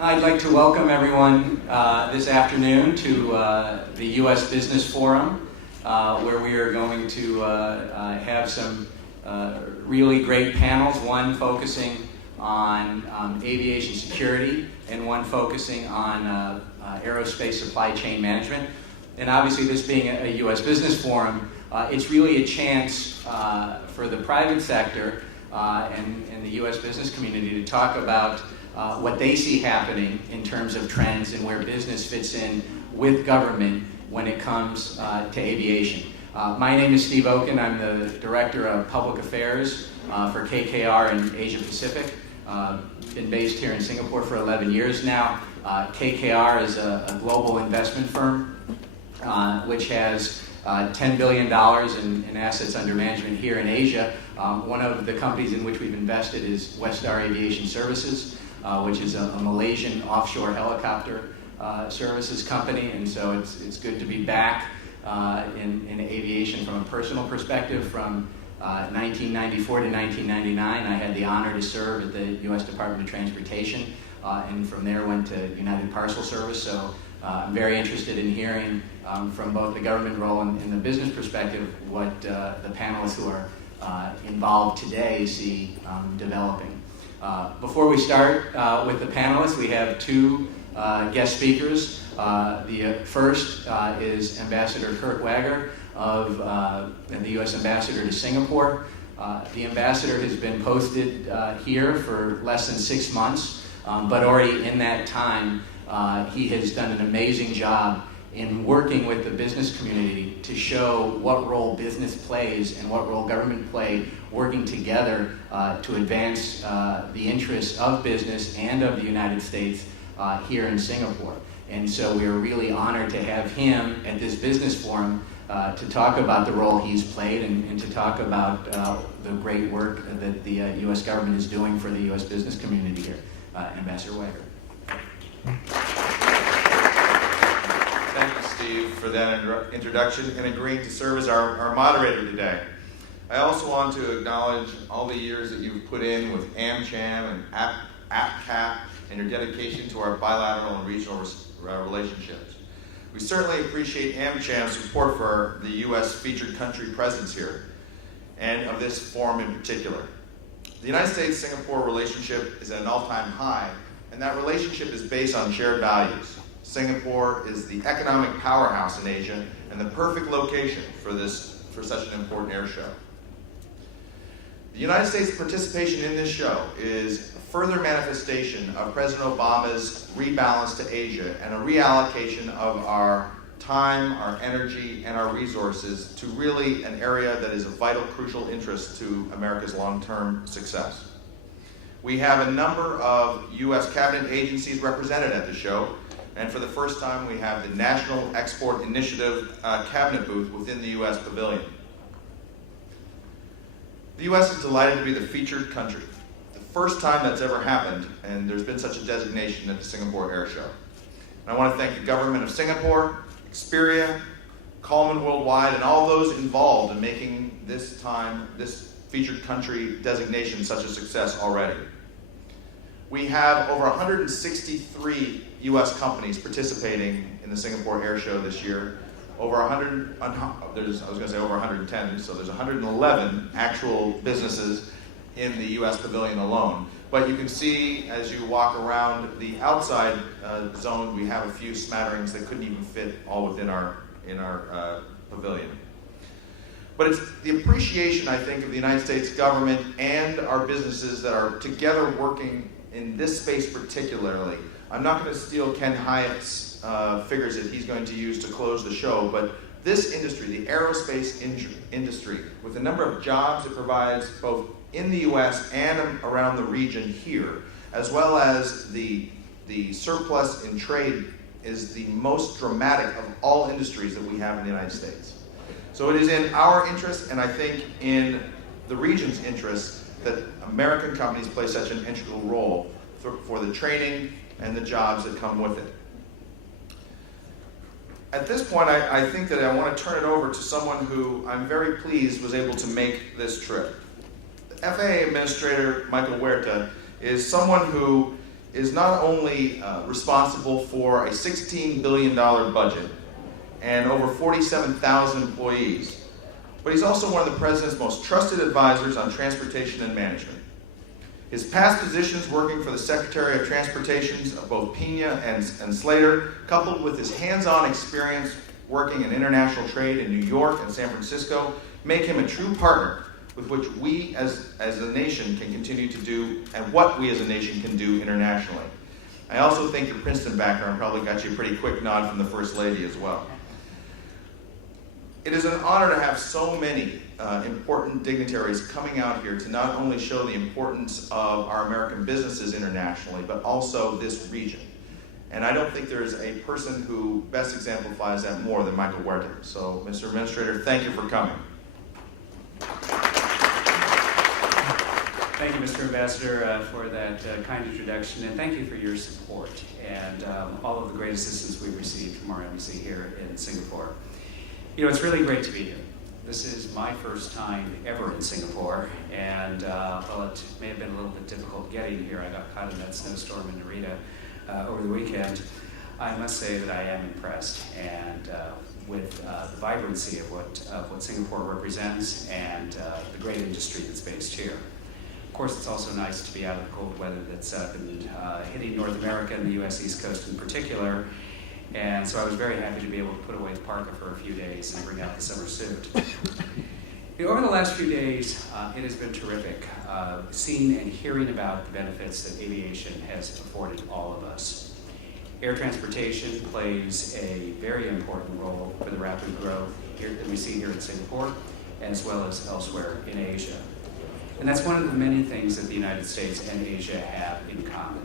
I'd like to welcome everyone this afternoon to the U.S. Business Forum, where we are going to have some really great panels, one focusing on aviation security and one focusing on aerospace supply chain management. And obviously, this being a U.S. Business Forum, it's really a chance for the private sector and the U.S. business community to talk about what they see happening in terms of trends and where business fits in with government when it comes to aviation. My name is Steve Okun. I'm the Director of Public Affairs for KKR in Asia Pacific. Been based here in Singapore for 11 years now. KKR is a global investment firm which has $10 billion in assets under management here in Asia. One of the companies in which we've invested is Wagar Aviation Services, which is a Malaysian offshore helicopter services company, and so it's good to be back in aviation from a personal perspective. From 1994 to 1999, I had the honor to serve at the U.S. Department of Transportation, and from there went to United Parcel Service. So I'm very interested in hearing from both the government role and the business perspective what the panelists who are involved today see developing. Before we start with the panelists, we have two guest speakers. The first is Ambassador Kirk Wagar, the U.S. Ambassador to Singapore. The ambassador has been posted here for less than 6 months, but already in that time, he has done an amazing job in working with the business community to show what role business plays and what role government play working together to advance the interests of business and of the United States here in Singapore. And so we are really honored to have him at this business forum to talk about the role he's played and to talk about the great work that the U.S. government is doing for the U.S. business community here. Ambassador Wagar. Thank you, Steve, for that introduction and agreeing to serve as our moderator today. I also want to acknowledge all the years that you've put in with AmCham and APCAP and your dedication to our bilateral and regional relationships. We certainly appreciate AmCham's support for the U.S. featured country presence here, and of this forum in particular. The United States-Singapore relationship is at an all-time high, and that relationship is based on shared values. Singapore is the economic powerhouse in Asia and the perfect location for such an important air show. The United States' participation in this show is a further manifestation of President Obama's rebalance to Asia and a reallocation of our time, our energy, and our resources to really an area that is of vital, crucial interest to America's long-term success. We have a number of U.S. cabinet agencies represented at the show, and for the first time we have the National Export Initiative cabinet booth within the U.S. pavilion. The U.S. is delighted to be the featured country. The first time that's ever happened, and there's been such a designation at the Singapore Airshow. And I want to thank the government of Singapore, Xperia, Coleman Worldwide, and all those involved in making this featured country designation such a success already. We have over 163 U.S. companies participating in the Singapore Airshow this year. Over 110, so there's 111 actual businesses in the U.S. pavilion alone. But you can see as you walk around the outside zone, we have a few smatterings that couldn't even fit all within our pavilion. But it's the appreciation, I think, of the United States government and our businesses that are together working in this space particularly. I'm not going to steal Ken Hyatt's figures that he's going to use to close the show, but this industry, the aerospace industry, with the number of jobs it provides both in the U.S. and around the region here, as well as the surplus in trade, is the most dramatic of all industries that we have in the United States. So it is in our interest, and I think in the region's interest, that American companies play such an integral role for the training and the jobs that come with it. At this point, I think that I want to turn it over to someone who I'm very pleased was able to make this trip. The FAA Administrator Michael Huerta is someone who is not only responsible for a $16 billion budget and over 47,000 employees, but he's also one of the President's most trusted advisors on transportation and management. His past positions working for the Secretary of Transportations of both Pena and Slater, coupled with his hands-on experience working in international trade in New York and San Francisco, make him a true partner with which we as a nation can continue to do, and what we as a nation can do internationally. I also think your Princeton background probably got you a pretty quick nod from the First Lady as well. It is an honor to have so many important dignitaries coming out here to not only show the importance of our American businesses internationally, but also this region. And I don't think there's a person who best exemplifies that more than Michael Huerta. So, Mr. Administrator, thank you for coming. Thank you, Mr. Ambassador, for that kind introduction, and thank you for your support and all of the great assistance we've received from our embassy here in Singapore. You know, it's really great to be here. This is my first time ever in Singapore, and while it may have been a little bit difficult getting here, I got caught in that snowstorm in Narita over the weekend. I must say that I am impressed, and with the vibrancy of what Singapore represents and the great industry that's based here. Of course, it's also nice to be out of the cold weather that's been hitting North America and the U.S. East Coast in particular. And so I was very happy to be able to put away the parka for a few days and bring out the summer suit. You know, over the last few days, it has been terrific seeing and hearing about the benefits that aviation has afforded all of us. Air transportation plays a very important role for the rapid growth here that we see here in Singapore, as well as elsewhere in Asia. And that's one of the many things that the United States and Asia have in common.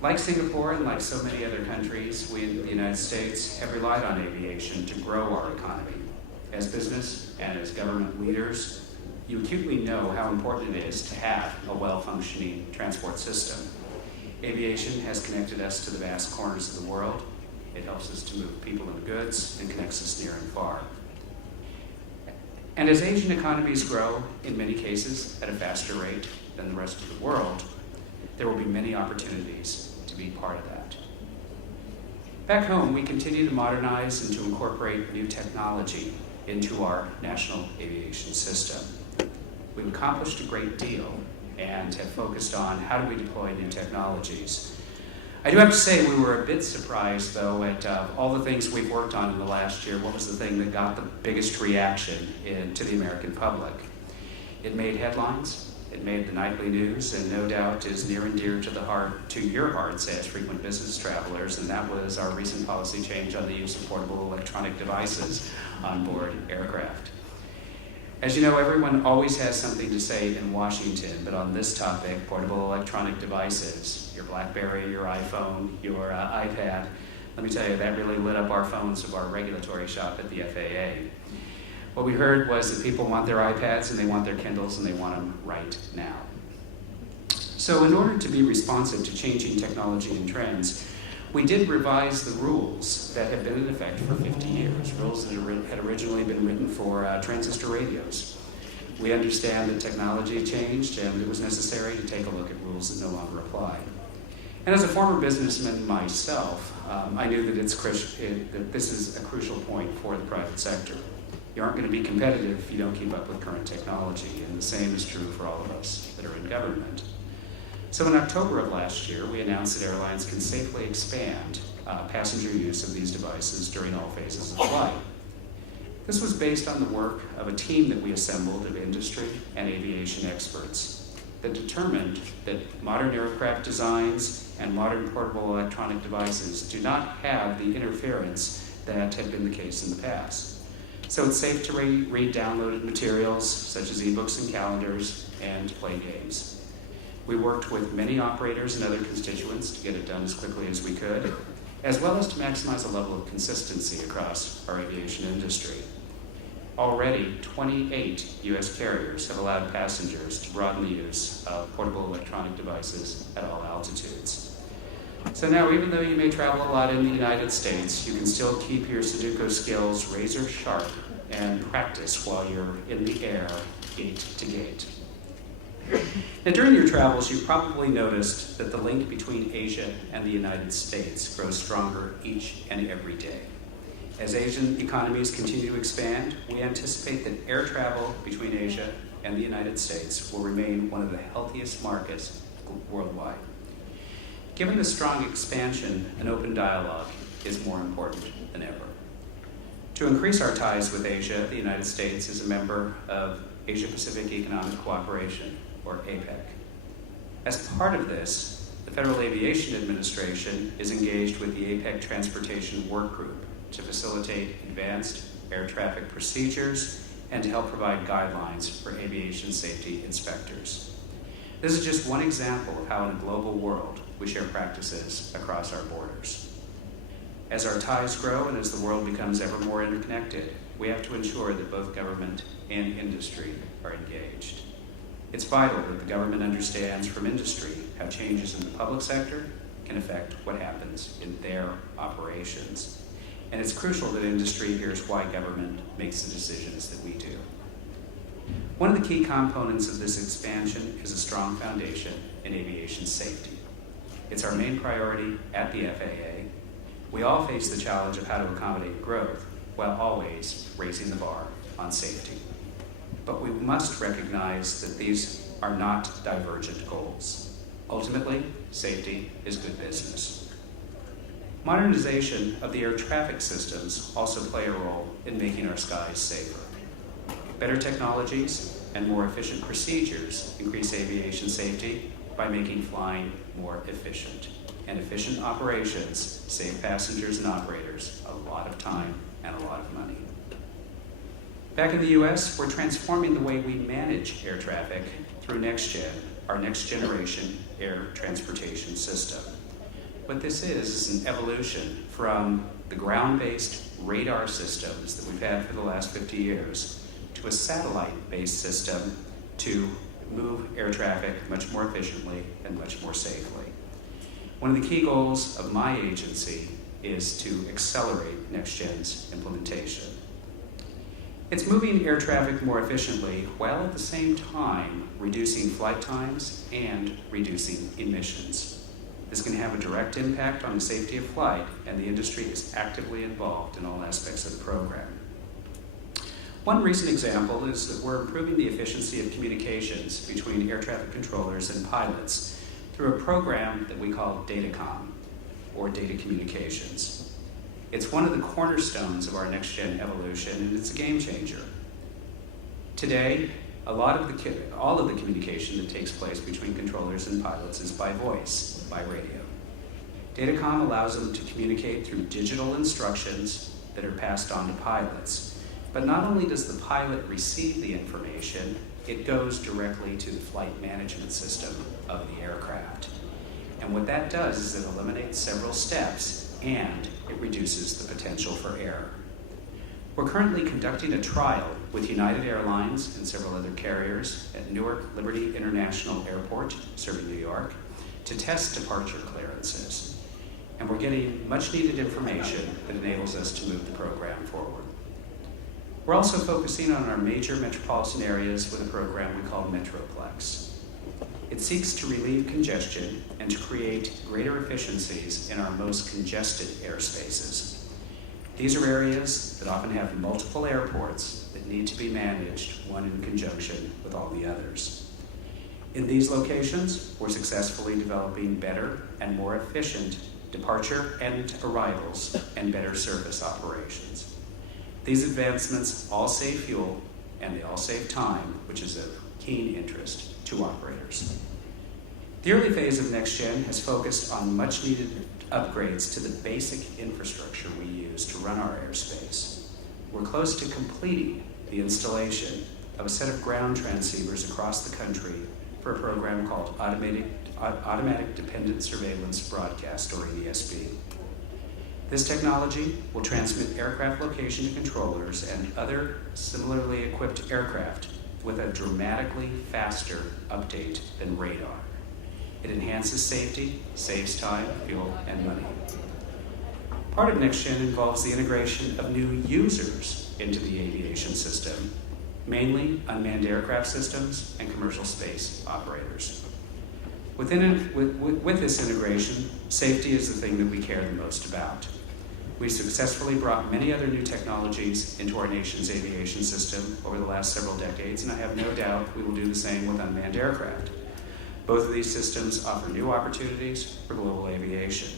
Like Singapore and like so many other countries, we in the United States have relied on aviation to grow our economy. As business and as government leaders, you acutely know how important it is to have a well-functioning transport system. Aviation has connected us to the vast corners of the world. It helps us to move people and goods and connects us near and far. And as Asian economies grow, in many cases at a faster rate than the rest of the world, there will be many opportunities to be part of that. Back home, we continue to modernize and to incorporate new technology into our national aviation system. We've accomplished a great deal and have focused on how do we deploy new technologies. I do have to say we were a bit surprised, though, at all the things we've worked on in the last year. What was the thing that got the biggest reaction to the American public? It made headlines. It made the nightly news, and no doubt is near and dear to your hearts as frequent business travelers, and that was our recent policy change on the use of portable electronic devices on board aircraft. As you know, everyone always has something to say in Washington, but on this topic, portable electronic devices, your BlackBerry, your iPhone, your iPad, let me tell you, that really lit up our phones of our regulatory shop at the FAA. What we heard was that people want their iPads and they want their Kindles and they want them right now. So in order to be responsive to changing technology and trends, we did revise the rules that have been in effect for 50 years, rules that had originally been written for transistor radios. We understand that technology changed and it was necessary to take a look at rules that no longer apply. And as a former businessman myself, I knew that that this is a crucial point for the private sector. You aren't going to be competitive if you don't keep up with current technology, and the same is true for all of us that are in government. So in October of last year, we announced that airlines can safely expand passenger use of these devices during all phases of flight. This was based on the work of a team that we assembled of industry and aviation experts that determined that modern aircraft designs and modern portable electronic devices do not have the interference that had been the case in the past. So it's safe to read downloaded materials such as ebooks and calendars and play games. We worked with many operators and other constituents to get it done as quickly as we could, as well as to maximize a level of consistency across our aviation industry. Already, 28 U.S. carriers have allowed passengers to broaden the use of portable electronic devices at all altitudes. So now, even though you may travel a lot in the United States, you can still keep your Sudoku skills razor sharp and practice while you're in the air, gate to gate. Now, during your travels, you probably noticed that the link between Asia and the United States grows stronger each and every day. As Asian economies continue to expand, we anticipate that air travel between Asia and the United States will remain one of the healthiest markets worldwide. Given the strong expansion, an open dialogue is more important than ever. To increase our ties with Asia, the United States is a member of Asia-Pacific Economic Cooperation, or APEC. As part of this, the Federal Aviation Administration is engaged with the APEC Transportation Work Group to facilitate advanced air traffic procedures and to help provide guidelines for aviation safety inspectors. This is just one example of how in a global world we share practices across our borders. As our ties grow and as the world becomes ever more interconnected, we have to ensure that both government and industry are engaged. It's vital that the government understands from industry how changes in the public sector can affect what happens in their operations. And it's crucial that industry hears why government makes the decisions that we do. One of the key components of this expansion is a strong foundation in aviation safety. It's our main priority at the FAA. We all face the challenge of how to accommodate growth while always raising the bar on safety. But we must recognize that these are not divergent goals. Ultimately, safety is good business. Modernization of the air traffic systems also play a role in making our skies safer. Better technologies and more efficient procedures increase aviation safety by making flying more efficient. And efficient operations save passengers and operators a lot of time and a lot of money. Back in the US, we're transforming the way we manage air traffic through NextGen, our next generation air transportation system. What this is an evolution from the ground-based radar systems that we've had for the last 50 years to a satellite-based system to move air traffic much more efficiently and much more safely. One of the key goals of my agency is to accelerate NextGen's implementation. It's moving air traffic more efficiently while at the same time reducing flight times and reducing emissions. This can have a direct impact on the safety of flight, and the industry is actively involved in all aspects of the program. One recent example is that we're improving the efficiency of communications between air traffic controllers and pilots through a program that we call Datacom, or data communications. It's one of the cornerstones of our next-gen evolution, and it's a game changer. Today, all of the communication that takes place between controllers and pilots is by voice, by radio. Datacom allows them to communicate through digital instructions that are passed on to pilots. But not only does the pilot receive the information, it goes directly to the flight management system of the aircraft. And what that does is it eliminates several steps and it reduces the potential for error. We're currently conducting a trial with United Airlines and several other carriers at Newark Liberty International Airport, serving New York, to test departure clearances. And we're getting much needed information that enables us to move the program forward. We're also focusing on our major metropolitan areas with a program we call Metroplex. It seeks to relieve congestion and to create greater efficiencies in our most congested airspaces. These are areas that often have multiple airports that need to be managed, one in conjunction with all the others. In these locations, we're successfully developing better and more efficient departure and arrivals and better service operations. These advancements all save fuel and they all save time, which is of keen interest to operators. The early phase of NextGen has focused on much needed upgrades to the basic infrastructure we use to run our airspace. We're close to completing the installation of a set of ground transceivers across the country for a program called Automatic Dependent Surveillance Broadcast, or ADSB. This technology will transmit aircraft location to controllers and other similarly equipped aircraft with a dramatically faster update than radar. It enhances safety, saves time, fuel, and money. Part of NextGen involves the integration of new users into the aviation system. mainly unmanned aircraft systems and commercial space operators. With this integration, safety is the thing that we care the most about. We successfully brought many other new technologies into our nation's aviation system over the last several decades, and I have no doubt we will do the same with unmanned aircraft. Both of these systems offer new opportunities for global aviation.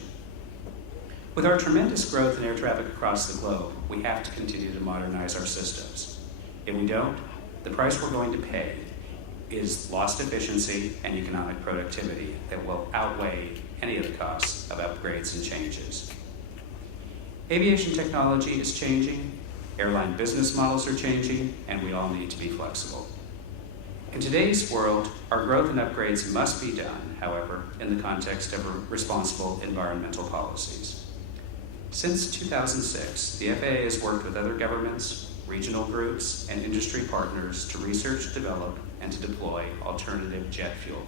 With our tremendous growth in air traffic across the globe, we have to continue to modernize our systems. If we don't, the price we're going to pay is lost efficiency and economic productivity that will outweigh any of the costs of upgrades and changes. Aviation technology is changing, airline business models are changing, and we all need to be flexible. In today's world, our growth and upgrades must be done, however, in the context of responsible environmental policies. Since 2006, the FAA has worked with other governments, regional groups, and industry partners to research, develop, and to deploy alternative jet fuel.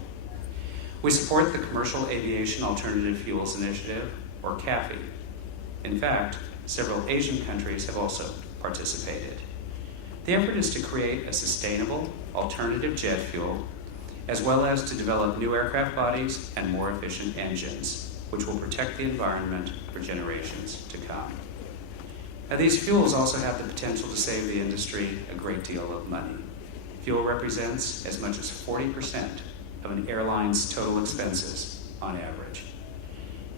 We support the Commercial Aviation Alternative Fuels Initiative, or CAFI. In fact, several Asian countries have also participated. The effort is to create a sustainable alternative jet fuel, as well as to develop new aircraft bodies and more efficient engines, which will protect the environment for generations to come. Now, these fuels also have the potential to save the industry a great deal of money. Fuel represents as much as 40% of an airline's total expenses on average.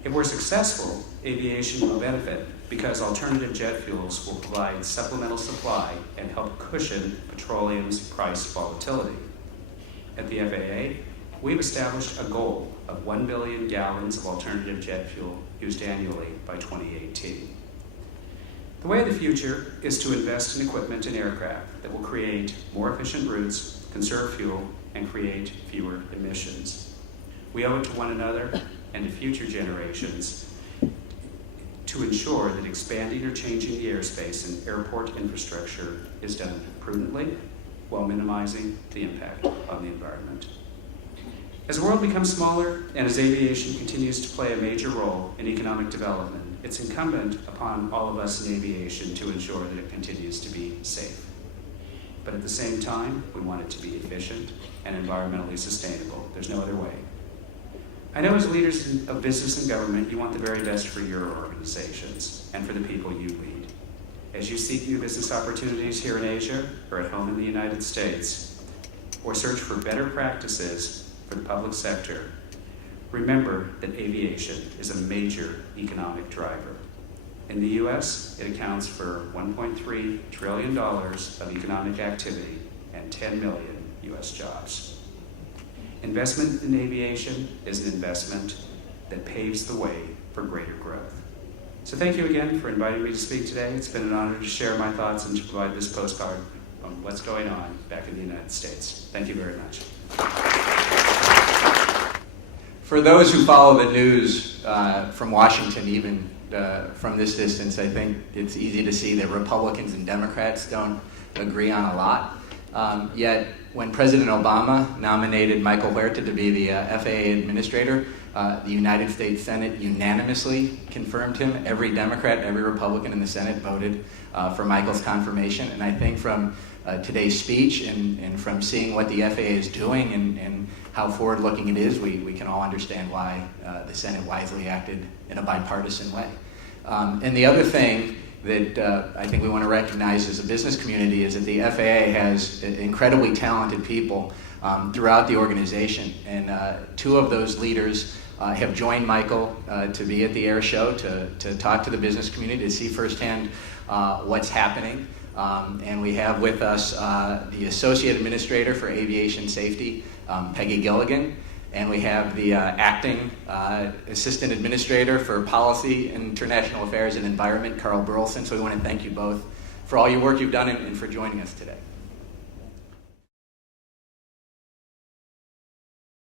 If we're successful, aviation will benefit because alternative jet fuels will provide supplemental supply and help cushion petroleum's price volatility. At the FAA, we've established a goal of 1 billion gallons of alternative jet fuel used annually by 2018. The way of the future is to invest in equipment and aircraft that will create more efficient routes, conserve fuel, and create fewer emissions. We owe it to one another and to future generations to ensure that expanding or changing the airspace and airport infrastructure is done prudently while minimizing the impact on the environment. As the world becomes smaller and as aviation continues to play a major role in economic development, it's incumbent upon all of us in aviation to ensure that it continues to be safe. But at the same time, we want it to be efficient and environmentally sustainable. There's no other way. I know as leaders of business and government, you want the very best for your organizations and for the people you lead. As you seek new business opportunities here in Asia or at home in the United States, or search for better practices for the public sector, remember that aviation is a major economic driver. In the U.S., it accounts for $1.3 trillion of economic activity and 10 million U.S. jobs. Investment in aviation is an investment that paves the way for greater growth. So thank you again for inviting me to speak today. It's been an honor to share my thoughts and to provide this postcard on what's going on back in the United States. Thank you very much. For those who follow the news from Washington, even from this distance, I think it's easy to see that Republicans and Democrats don't agree on a lot. Yet, when President Obama nominated Michael Huerta to be the FAA administrator, the United States Senate unanimously confirmed him. Every Democrat, every Republican in the Senate voted for Michael's confirmation. And I think from today's speech and from seeing what the FAA is doing and how forward-looking it is, we can all understand why the Senate wisely acted in a bipartisan way. And the other thing that I think we want to recognize as a business community is that the FAA has incredibly talented people throughout the organization. And two of those leaders have joined Michael to be at the air show, to talk to the business community, to see firsthand what's happening. And we have with us the Associate Administrator for Aviation Safety, Peggy Gilligan, and we have the Acting Assistant Administrator for Policy, International Affairs, and Environment, Carl Burleson. So we want to thank you both for all your work you've done and for joining us today.